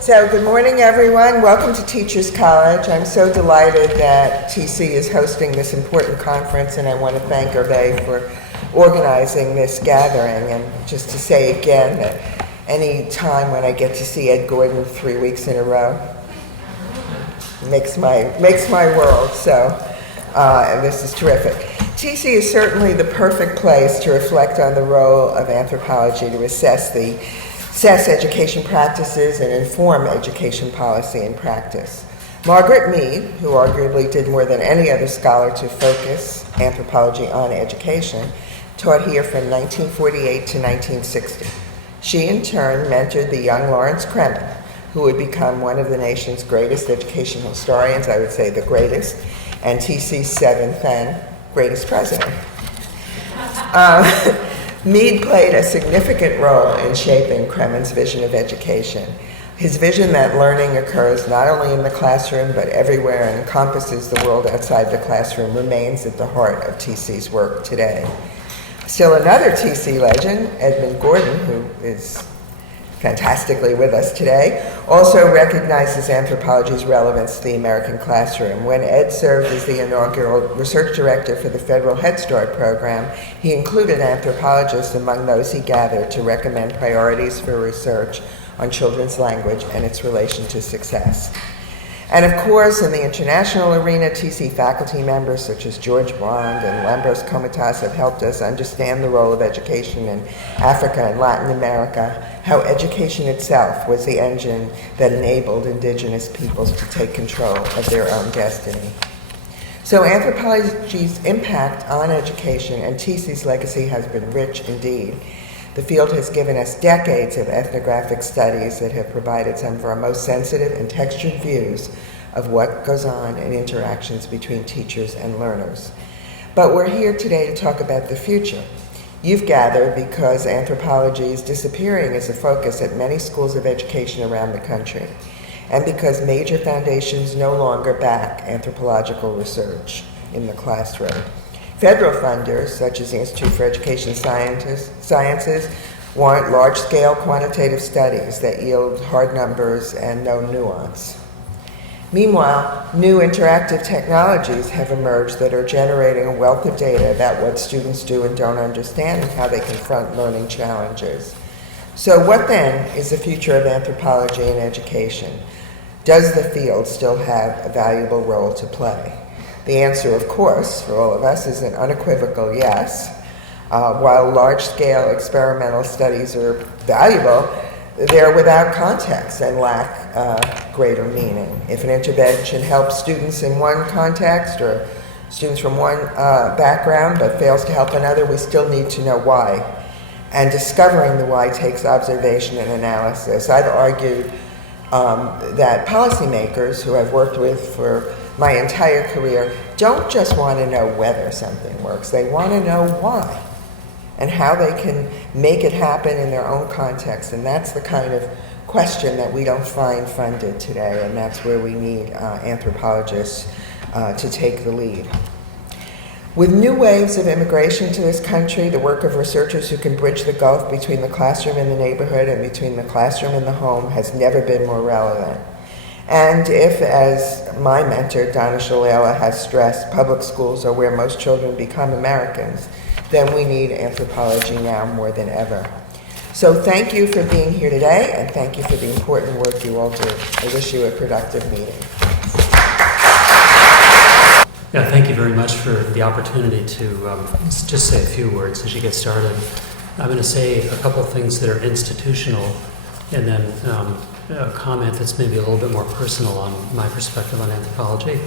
So good morning, everyone. Welcome to Teachers College. I'm so delighted that TC is hosting this important conference, and I want to thank Hervé for organizing this gathering. And just to say again that any time when I get to see Ed Gordon 3 weeks in a row makes my world. So and this is terrific. TC is certainly the perfect place to reflect on the role of anthropology to assess education practices and inform education policy and practice. Margaret Mead, who arguably did more than any other scholar to focus anthropology on education, taught here from 1948 to 1960. She, in turn, mentored the young Lawrence Kremen, who would become one of the nation's greatest educational historians, I would say the greatest, and TC's seventh and greatest president. Mead played a significant role in shaping Kremen's vision of education. His vision that learning occurs not only in the classroom but everywhere and encompasses the world outside the classroom remains at the heart of TC's work today. Still another TC legend, Edmund Gordon, who is fantastically with us today, also recognizes anthropology's relevance to the American classroom. When Ed served as the inaugural research director for the Federal Head Start program, he included anthropologists among those he gathered to recommend priorities for research on children's language and its relation to success. And of course, in the international arena, TC faculty members such as George Blond and Lambros Komitas have helped us understand the role of education in Africa and Latin America, how education itself was the engine that enabled indigenous peoples to take control of their own destiny. So anthropology's impact on education and TC's legacy has been rich indeed. The field has given us decades of ethnographic studies that have provided some of our most sensitive and textured views of what goes on in interactions between teachers and learners. But we're here today to talk about the future. You've gathered because anthropology is disappearing as a focus at many schools of education around the country, and because major foundations no longer back anthropological research in the classroom. Federal funders, such as the Institute for Education Sciences, want large-scale quantitative studies that yield hard numbers and no nuance. Meanwhile, new interactive technologies have emerged that are generating a wealth of data about what students do and don't understand and how they confront learning challenges. So what then is the future of anthropology in education? Does the field still have a valuable role to play? The answer, of course, for all of us is an unequivocal yes. While large-scale experimental studies are valuable, they're without context and lack greater meaning. If an intervention helps students in one context or students from one background but fails to help another, we still need to know why. And discovering the why takes observation and analysis. I've argued that policymakers who I've worked with for my entire career don't just want to know whether something works, they want to know why and how they can make it happen in their own context. And that's the kind of question that we don't find funded today, and that's where we need anthropologists to take the lead. With new waves of immigration to this country, the work of researchers who can bridge the gulf between the classroom and the neighborhood and between the classroom and the home has never been more relevant. And if, as my mentor, Donna Shalala, has stressed, public schools are where most children become Americans, then we need anthropology now more than ever. So thank you for being here today, and thank you for the important work you all do. I wish you a productive meeting. Yeah, thank you very much for the opportunity to just say a few words as you get started. I'm going to say a couple of things that are institutional, and then a comment that's maybe a little bit more personal on my perspective on anthropology.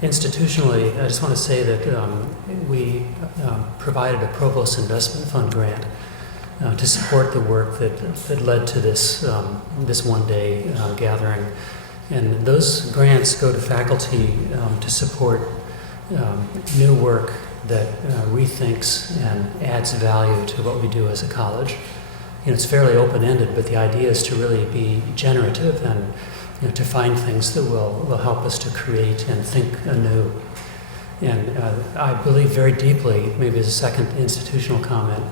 Institutionally, I just want to say that we provided a Provost Investment Fund grant to support the work that led to this one-day gathering. And those grants go to faculty to support new work that rethinks and adds value to what we do as a college. It's fairly open-ended, but the idea is to really be generative and to find things that will help us to create and think anew. And I believe very deeply, maybe as a second institutional comment,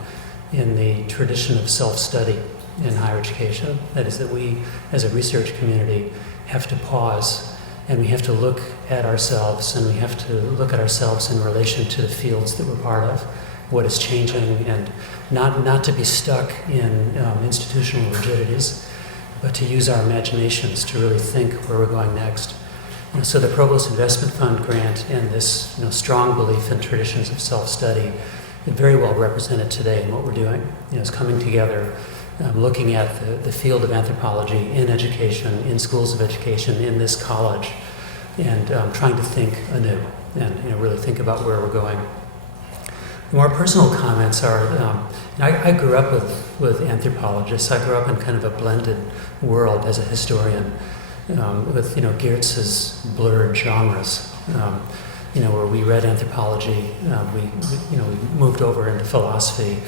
in the tradition of self-study. in higher education. That is that we, as a research community, have to pause and we have to look at ourselves, and we have to look at ourselves in relation to the fields that we're part of, what is changing, and not to be stuck in institutional rigidities, but to use our imaginations to really think where we're going next. So the Provost Investment Fund grant and this strong belief in traditions of self-study is very well represented today in what we're doing. It's coming together, looking at the field of anthropology in education, in schools of education, in this college, and trying to think anew and really think about where we're going. The more personal comments are, I grew up with anthropologists. I grew up in kind of a blended world as a historian, with Geertz's blurred genres, where we read anthropology, we moved over into philosophy,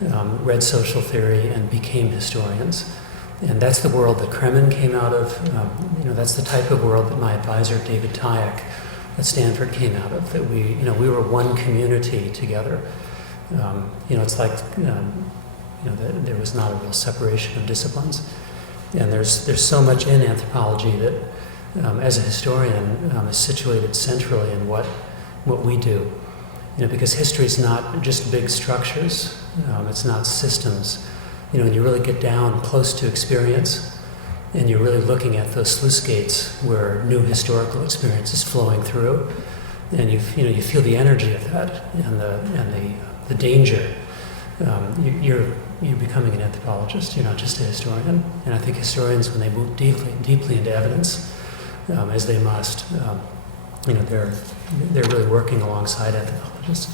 read social theory, and became historians. And that's the world that Kremen came out of. That's the type of world that my advisor David Tyack at Stanford came out of. That we were one community together. It's like that there was not a real separation of disciplines. And there's so much in anthropology that, as a historian, is situated centrally in what we do. Because history is not just big structures. It's not systems. And you really get down close to experience, and you're really looking at those sluice gates where new historical experience is flowing through, and you feel the energy of that and the danger. You're becoming an anthropologist. You're not just a historian. And I think historians, when they move deeply into evidence, as they must, they're really working alongside anthropologists.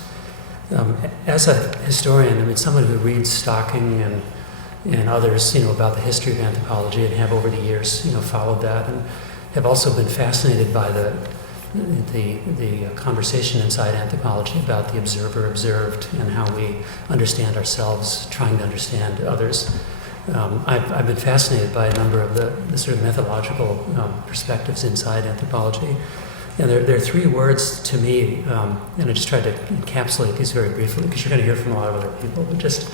As a historian, someone who reads Stocking and others, about the history of anthropology, and have over the years, followed that, and have also been fascinated by the conversation inside anthropology about the observer observed and how we understand ourselves, trying to understand others. I've been fascinated by a number of the sort of methodological perspectives inside anthropology. And there are three words to me, and I just tried to encapsulate these very briefly because you're going to hear from a lot of other people, but just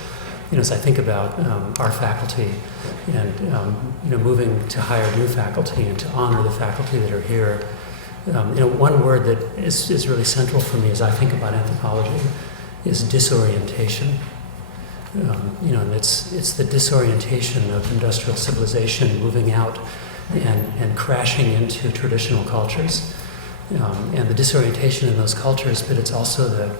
as I think about our faculty and moving to hire new faculty and to honor the faculty that are here, one word that is really central for me as I think about anthropology is disorientation. And it's the disorientation of industrial civilization moving out and crashing into traditional cultures, and the disorientation in those cultures, but it's also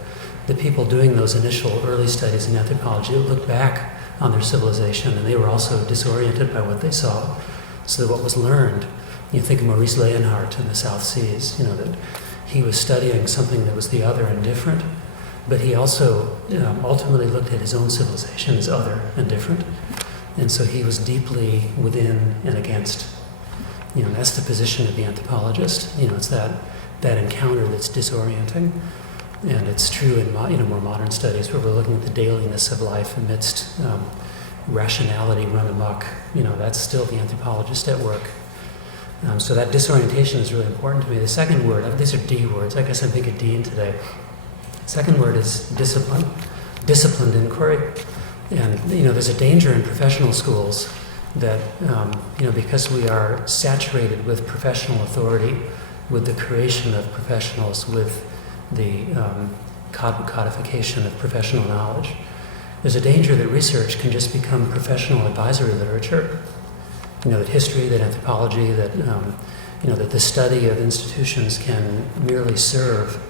the people doing those initial early studies in anthropology that look back on their civilization, and they were also disoriented by what they saw. So that what was learned, you think of Maurice Leonhardt in the South Seas, that he was studying something that was the other and different, but he also ultimately looked at his own civilization as other and different. And so he was deeply within and against. That's the position of the anthropologist. It's that encounter that's disorienting. And it's true in more modern studies where we're looking at the dailiness of life amidst rationality run amok. That's still the anthropologist at work. So that disorientation is really important to me. The second word, these are D words. I guess I'm thinking D in today. Second word is discipline, disciplined inquiry. And, there's a danger in professional schools that, because we are saturated with professional authority, with the creation of professionals, with the codification of professional knowledge, there's a danger that research can just become professional advisory literature. That history, that anthropology, that, that the study of institutions can merely serve,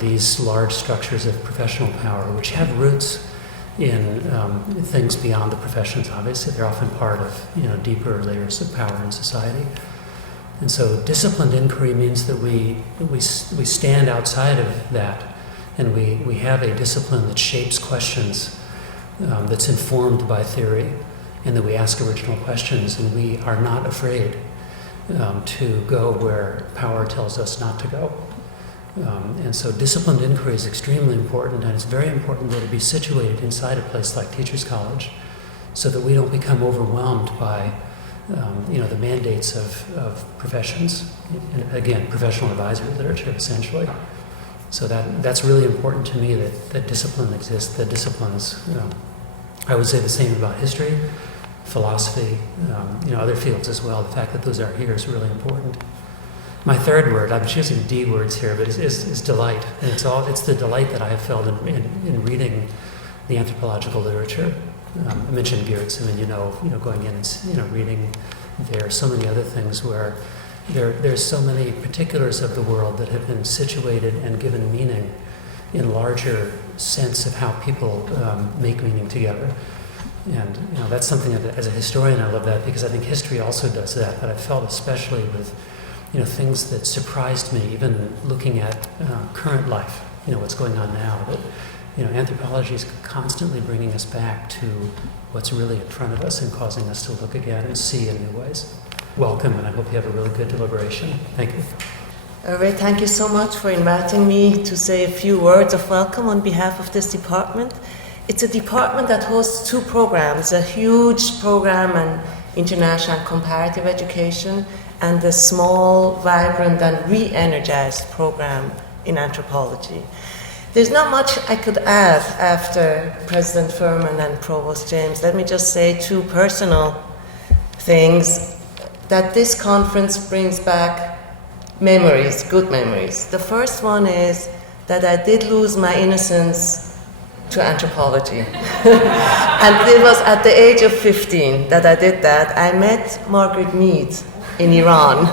these large structures of professional power, which have roots in things beyond the professions. Obviously, they're often part of, deeper layers of power in society. And so disciplined inquiry means that we stand outside of that, and we have a discipline that shapes questions, that's informed by theory, and that we ask original questions, and we are not afraid to go where power tells us not to go. And so disciplined inquiry is extremely important, and it's very important that it be situated inside a place like Teachers College so that we don't become overwhelmed by the mandates of professions, and again, professional advisory literature, essentially. So that's really important to me, that discipline exists, that disciplines I would say the same about history, philosophy, other fields as well. The fact that those are here is really important. My third word, I'm choosing D words here, but is delight. And it's the delight that I have felt in reading the anthropological literature. I mentioned Geertz. Going in and reading there. So many other things where there's so many particulars of the world that have been situated and given meaning in larger sense of how people make meaning together. And that's something that, as a historian, I love that, because I think history also does that. But I felt especially with things that surprised me, even looking at current life, what's going on now, that anthropology is constantly bringing us back to what's really in front of us and causing us to look again and see in new ways. Welcome, and I hope you have a really good deliberation. Thank you. Hervé, thank you so much for inviting me to say a few words of welcome on behalf of this department. It's a department that hosts two programs, a huge program in international and comparative education, and a small, vibrant, and re-energized program in anthropology. There's not much I could add after President Fuhrman and Provost James. Let me just say two personal things, that this conference brings back memories, good memories. The first one is that I did lose my innocence to anthropology. And it was at the age of 15 that I did that. I met Margaret Mead in Iran.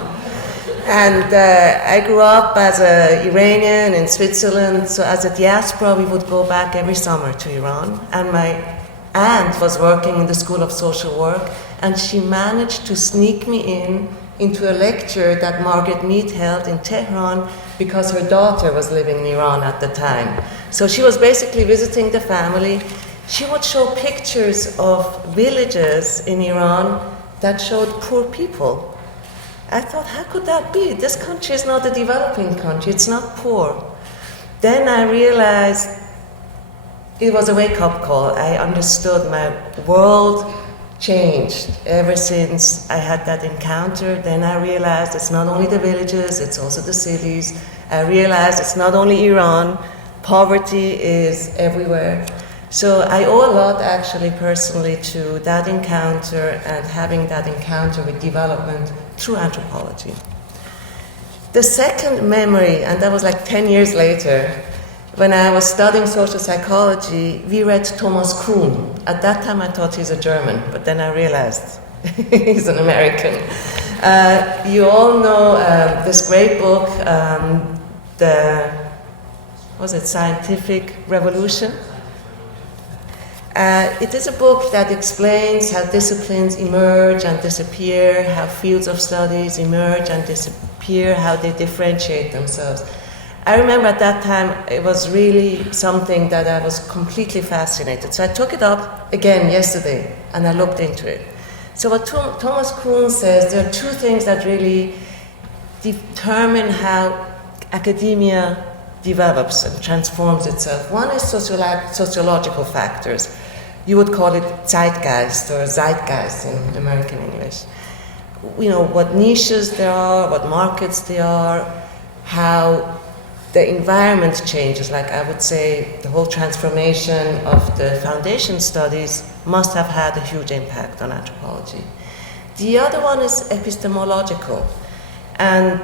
And I grew up as an Iranian in Switzerland, so as a diaspora we would go back every summer to Iran. And my aunt was working in the School of Social Work, and she managed to sneak me into a lecture that Margaret Mead held in Tehran because her daughter was living in Iran at the time. So she was basically visiting the family. She would show pictures of villages in Iran that showed poor people. I thought, how could that be? This country is not a developing country, it's not poor. Then I realized it was a wake-up call. I understood my world changed ever since I had that encounter. Then I realized it's not only the villages, it's also the cities. I realized it's not only Iran, poverty is everywhere. So I owe a lot actually personally to that encounter and having that encounter with development through anthropology. The second memory, and that was like 10 years later, when I was studying social psychology, we read Thomas Kuhn. At that time I thought he's a German, but then I realized he's an American. You all know this great book, Scientific Revolution? It is a book that explains how disciplines emerge and disappear, how fields of studies emerge and disappear, how they differentiate themselves. I remember at that time it was really something that I was completely fascinated. So I took it up again yesterday and I looked into it. So what Thomas Kuhn says, there are two things that really determine how academia develops and transforms itself. One is sociological factors. You would call it zeitgeist or zeitgeist in American English. What niches there are, what markets there are, how the environment changes. Like I would say the whole transformation of the foundation studies must have had a huge impact on anthropology. The other one is epistemological. And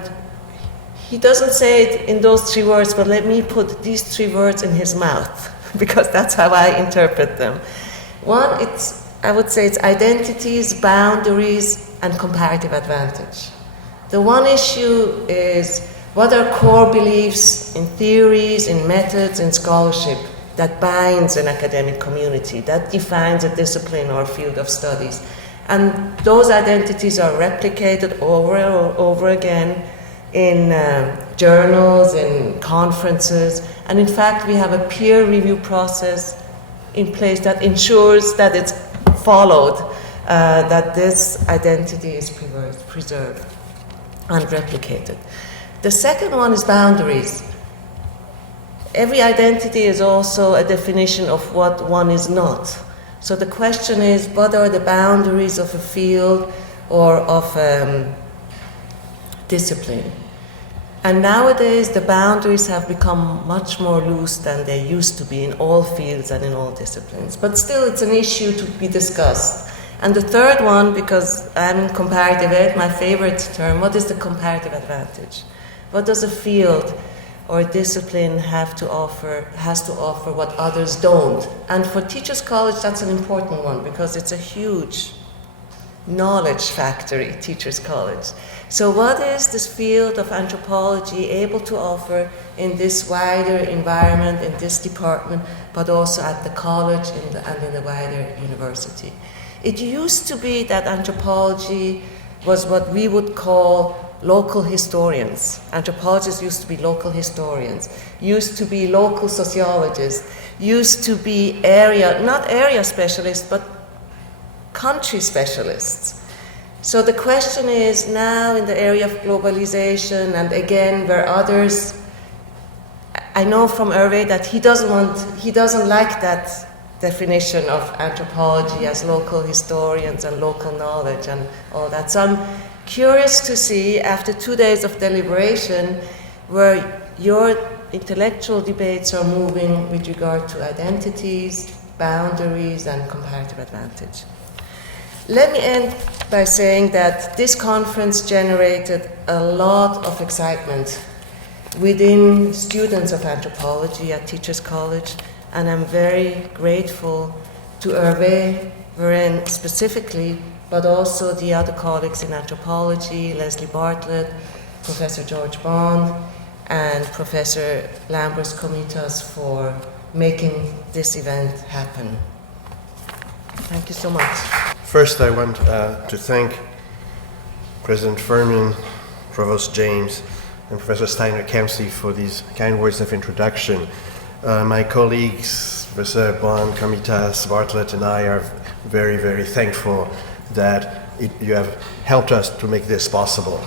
he doesn't say it in those three words, but let me put these three words in his mouth, because that's how I interpret them. One, I would say it's identities, boundaries, and comparative advantage. The one issue is what are core beliefs in theories, in methods, in scholarship that binds an academic community, that defines a discipline or field of studies. And those identities are replicated over and over again in journals, in conferences, and in fact we have a peer review process in place that ensures that it's followed, that this identity is preserved and replicated. The second one is boundaries. Every identity is also a definition of what one is not. So the question is, what are the boundaries of a field or of discipline? And nowadays, the boundaries have become much more loose than they used to be in all fields and in all disciplines. But still, it's an issue to be discussed. And the third one, because I'm in comparative ed, my favorite term, what is the comparative advantage? What does a field or a discipline has to offer what others don't? And for Teachers College, that's an important one because it's a huge knowledge factory, Teachers College. So what is this field of anthropology able to offer in this wider environment, in this department, but also at the college and in the wider university? It used to be that anthropology was what we would call local historians. Anthropologists used to be local historians, used to be local sociologists, used to be not area specialists, but country specialists. So the question is now in the area of globalization, and again where others, I know from Hervé that he doesn't like that definition of anthropology as local historians and local knowledge and all that. So I'm curious to see, after 2 days of deliberation, where your intellectual debates are moving with regard to identities, boundaries, and comparative advantage. Let me end by saying that this conference generated a lot of excitement within students of anthropology at Teachers College, and I'm very grateful to Hervé Varenne specifically, but also the other colleagues in anthropology, Leslie Bartlett, Professor George Bond, and Professor Lambros Komitas for making this event happen. Thank you so much. First, I want to thank President Fuhrman, Provost James, and Professor Steiner Khamsi for these kind words of introduction. My colleagues, Professor Bond, Komitas, Bartlett, and I are very, very thankful that you have helped us to make this possible.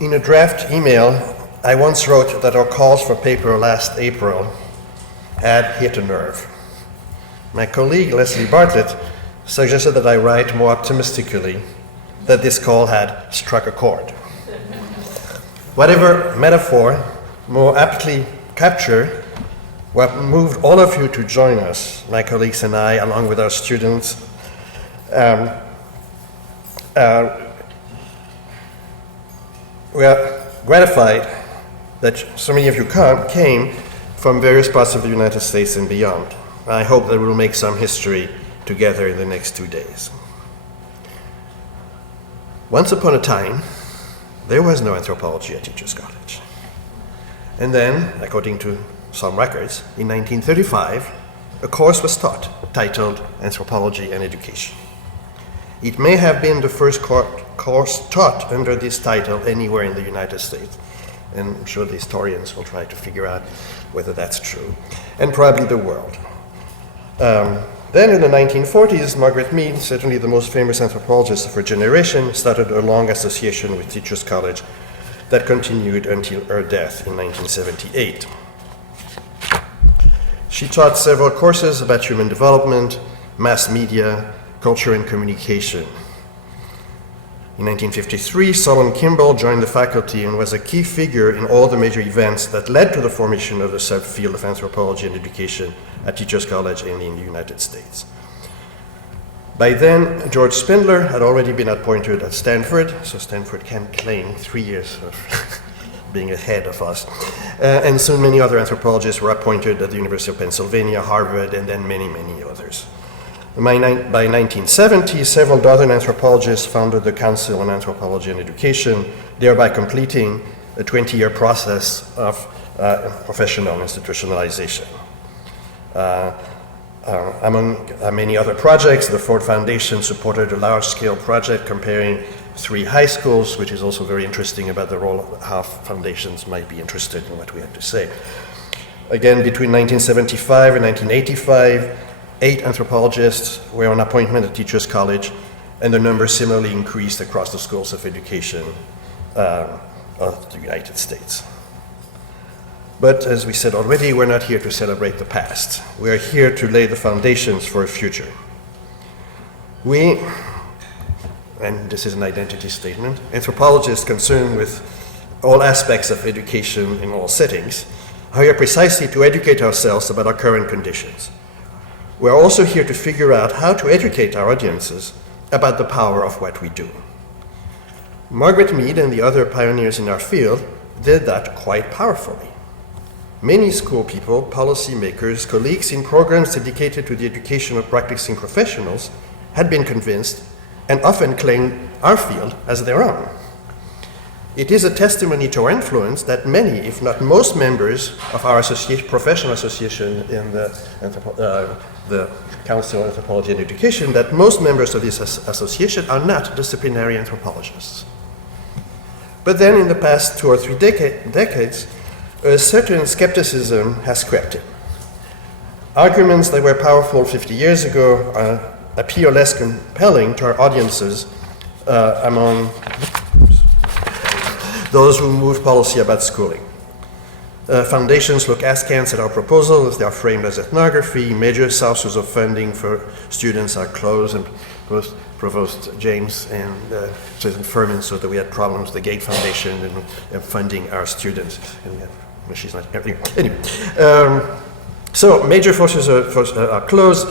In a draft email, I once wrote that our calls for paper last April had hit a nerve. My colleague Leslie Bartlett suggested that I write more optimistically that this call had struck a chord. Whatever metaphor more aptly captured what moved all of you to join us, my colleagues and I, along with our students, we are gratified that so many of you came from various parts of the United States and beyond. I hope that we'll make some history together in the next 2 days. Once upon a time, there was no anthropology at Teachers College. And then, according to some records, in 1935, a course was taught titled Anthropology and Education. It may have been the first course taught under this title anywhere in the United States, and I'm sure the historians will try to figure out whether that's true, and probably the world. Then in the 1940s, Margaret Mead, certainly the most famous anthropologist of her generation, started a long association with Teachers College that continued until her death in 1978. She taught several courses about human development, mass media, culture and communication. In 1953, Solon Kimball joined the faculty and was a key figure in all the major events that led to the formation of the subfield of anthropology and education at Teachers College and in the United States. By then, George Spindler had already been appointed at Stanford, so Stanford can claim 3 years of being ahead of us. And soon many other anthropologists were appointed at the University of Pennsylvania, Harvard, and then many, many others. By 1970, several dozen anthropologists founded the Council on Anthropology and Education, thereby completing a 20-year process of professional institutionalization. Among many other projects, the Ford Foundation supported a large-scale project comparing 3 high schools, which is also very interesting about the role of how foundations might be interested in what we have to say. Again, between 1975 and 1985, 8 anthropologists were on appointment at Teachers College, and the number similarly increased across the schools of education of the United States. But as we said already, we're not here to celebrate the past. We are here to lay the foundations for a future. We and this is an identity statement, anthropologists concerned with all aspects of education in all settings, are here precisely to educate ourselves about our current conditions. We are also here to figure out how to educate our audiences about the power of what we do. Margaret Mead and the other pioneers in our field did that quite powerfully. Many school people, policymakers, colleagues in programs dedicated to the education of practicing professionals had been convinced and often claimed our field as their own. It is a testimony to our influence that many, if not most members of our professional association in the Council on Anthropology and Education, that most members of this association are not disciplinary anthropologists. But then in the past 2 or 3 decades, a certain skepticism has crept in. Arguments that were powerful 50 years ago appear less compelling to our audiences among those who move policy about schooling. Foundations look askance at our proposals. They are framed as ethnography. Major sources of funding for students are closed, and both Provost James and President Fuhrman saw that we had problems with the Gate Foundation and funding our students. And she's not anyway. So major forces are closed.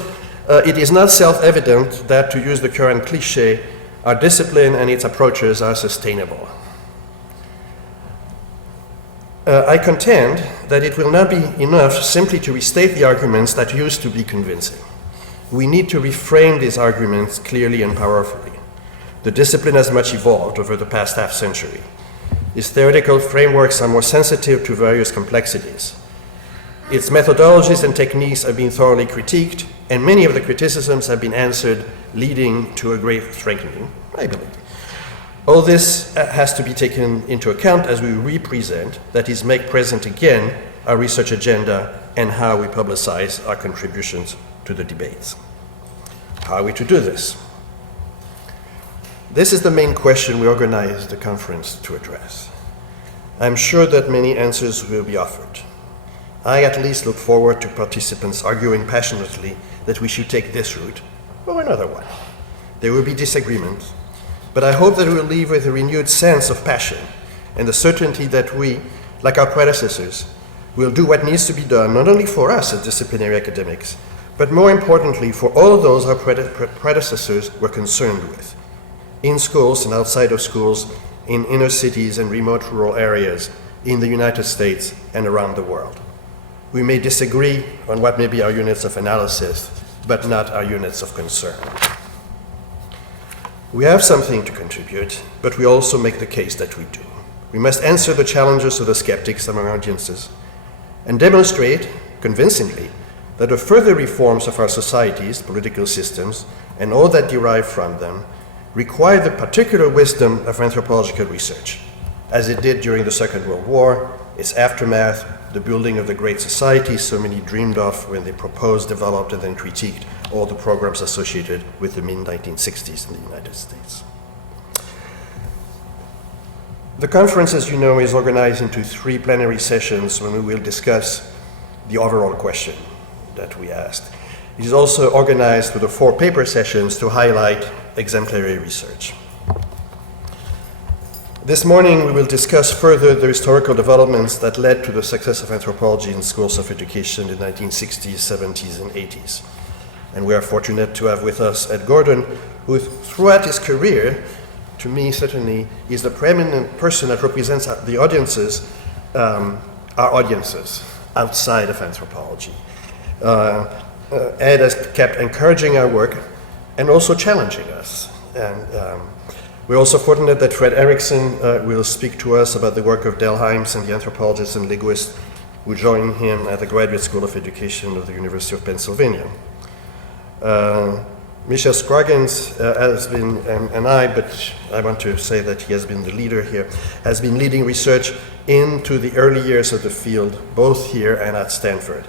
It is not self-evident that, to use the current cliche, our discipline and its approaches are sustainable. I contend that it will not be enough simply to restate the arguments that used to be convincing. We need to reframe these arguments clearly and powerfully. The discipline has much evolved over the past half-century. Its theoretical frameworks are more sensitive to various complexities. Its methodologies and techniques have been thoroughly critiqued, and many of the criticisms have been answered, leading to a great strengthening, I believe. All this has to be taken into account as we represent, that is, make present again, our research agenda and how we publicize our contributions to the debates. How are we to do this? This is the main question we organized the conference to address. I'm sure that many answers will be offered. I at least look forward to participants arguing passionately that we should take this route or another one. There will be disagreements, but I hope that we will leave with a renewed sense of passion and the certainty that we, like our predecessors, will do what needs to be done, not only for us as disciplinary academics, but more importantly for all those our predecessors were concerned with, in schools and outside of schools, in inner cities and remote rural areas, in the United States and around the world. We may disagree on what may be our units of analysis, but not our units of concern. We have something to contribute, but we also make the case that we do. We must answer the challenges of the skeptics among audiences and demonstrate convincingly that the further reforms of our societies, political systems, and all that derive from them require the particular wisdom of anthropological research, as it did during the Second World War, its aftermath, the building of the great societies so many dreamed of when they proposed, developed, and then critiqued all the programs associated with the mid-1960s in the United States. The conference, as you know, is organized into 3 plenary sessions when we will discuss the overall question that we asked. It is also organized with the 4 paper sessions to highlight exemplary research. This morning we will discuss further the historical developments that led to the success of anthropology in schools of education in the 1960s, 70s, and 80s. And we are fortunate to have with us Ed Gordon, who throughout his career, to me certainly, is the preeminent person that represents the audiences, our audiences outside of anthropology. Ed has kept encouraging our work and also challenging us. And we're also fortunate that Fred Erickson will speak to us about the work of Dell Hymes and the anthropologists and linguists who joined him at the Graduate School of Education of the University of Pennsylvania. Michel Scroggins has been, and I, but I want to say that he has been the leader here, has been leading research into the early years of the field, both here and at Stanford.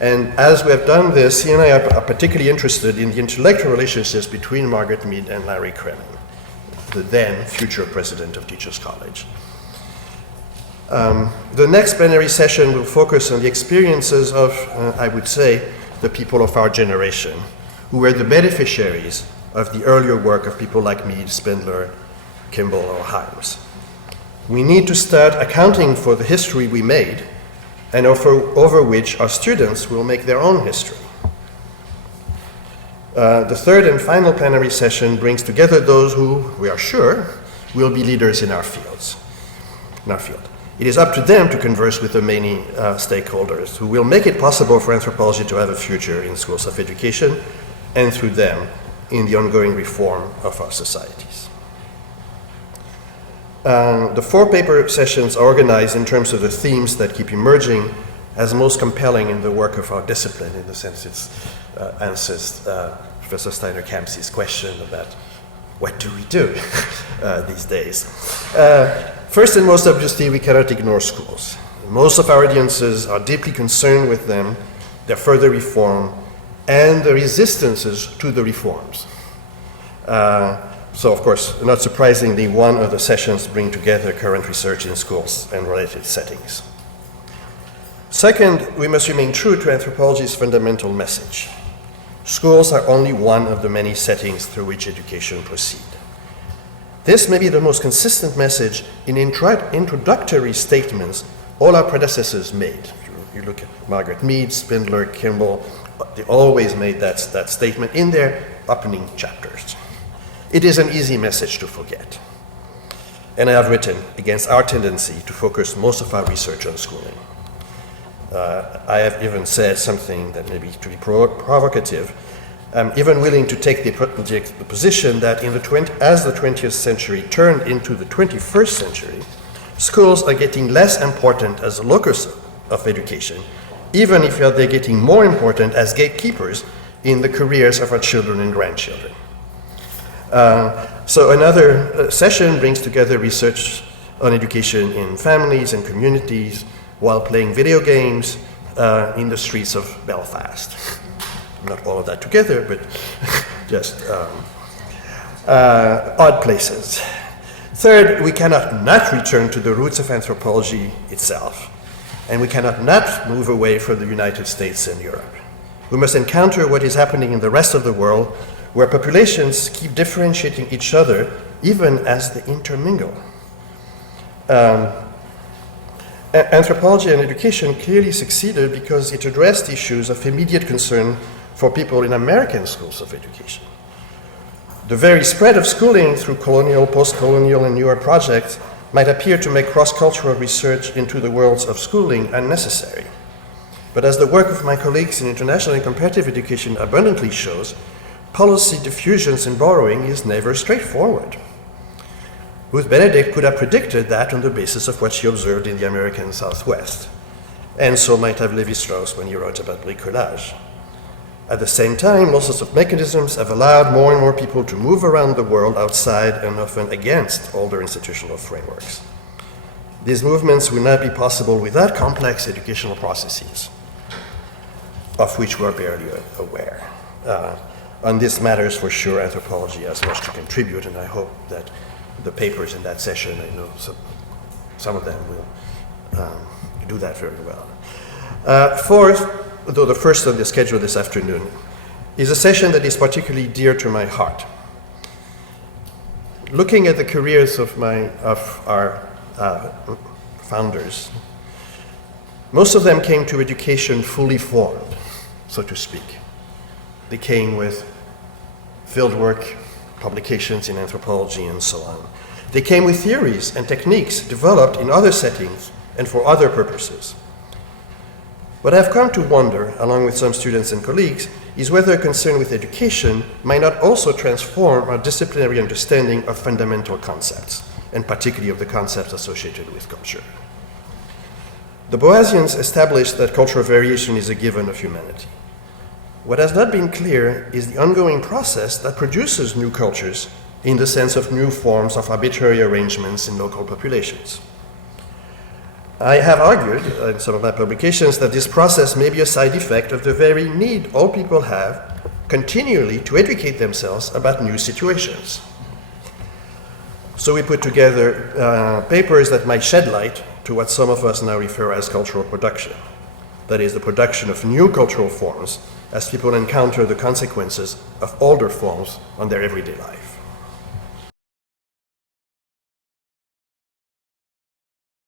And as we have done this, he and I are particularly interested in the intellectual relationships between Margaret Mead and Larry Kremen, the then future president of Teachers College. The next plenary session will focus on the experiences of, I would say, the people of our generation, who were the beneficiaries of the earlier work of people like Mead, Spindler, Kimball, or Hymes. We need to start accounting for the history we made and over which our students will make their own history. The third and final plenary session brings together those who, we are sure, will be leaders in our field. It is up to them to converse with the many stakeholders who will make it possible for anthropology to have a future in schools of education, and through them in the ongoing reform of our societies. The 4 paper sessions are organized in terms of the themes that keep emerging as most compelling in the work of our discipline, in the sense it answers Professor Steiner Khamsi's question about what do we do these days. First and most obviously, we cannot ignore schools. Most of our audiences are deeply concerned with them, their further reform, and the resistances to the reforms. So, of course, not surprisingly, one of the sessions bring together current research in schools and related settings. Second, we must remain true to anthropology's fundamental message. Schools are only one of the many settings through which education proceeds. This may be the most consistent message in introductory statements all our predecessors made. You look at Margaret Mead, Spindler, Kimball, they always made that statement in their opening chapters. It is an easy message to forget. And I have written against our tendency to focus most of our research on schooling. I have even said something that may be to be provocative. I'm even willing to take the position that as the 20th century turned into the 21st century, schools are getting less important as a locus of education, even if they're getting more important as gatekeepers in the careers of our children and grandchildren. So another session brings together research on education in families and communities while playing video games in the streets of Belfast. Not all of that together, but just odd places. Third, we cannot not return to the roots of anthropology itself, and we cannot not move away from the United States and Europe. We must encounter what is happening in the rest of the world, where populations keep differentiating each other even as they intermingle. Anthropology and education clearly succeeded because it addressed issues of immediate concern for people in American schools of education. The very spread of schooling through colonial, post-colonial, and newer projects might appear to make cross-cultural research into the worlds of schooling unnecessary. But as the work of my colleagues in international and comparative education abundantly shows, policy diffusions and borrowing is never straightforward. Ruth Benedict could have predicted that on the basis of what she observed in the American Southwest, and so might have Lévi-Strauss when he wrote about bricolage. At the same time, all sorts of mechanisms have allowed more and more people to move around the world outside and often against older institutional frameworks. These movements would not be possible without complex educational processes, of which we are barely aware. On these matters, for sure, anthropology has much to contribute, and I hope that the papers in that session, I know some of them will do that very well. Fourth, though the first on the schedule this afternoon, is a session that is particularly dear to my heart. Looking at the careers of our founders, most of them came to education fully formed, so to speak. They came with fieldwork, publications in anthropology, and so on. They came with theories and techniques developed in other settings and for other purposes. What I've come to wonder, along with some students and colleagues, is whether a concern with education might not also transform our disciplinary understanding of fundamental concepts, and particularly of the concepts associated with culture. The Boasians established that cultural variation is a given of humanity. What has not been clear is the ongoing process that produces new cultures in the sense of new forms of arbitrary arrangements in local populations. I have argued in some of my publications that this process may be a side effect of the very need all people have continually to educate themselves about new situations. So we put together papers that might shed light to what some of us now refer as cultural production. That is, the production of new cultural forms as people encounter the consequences of older forms on their everyday life.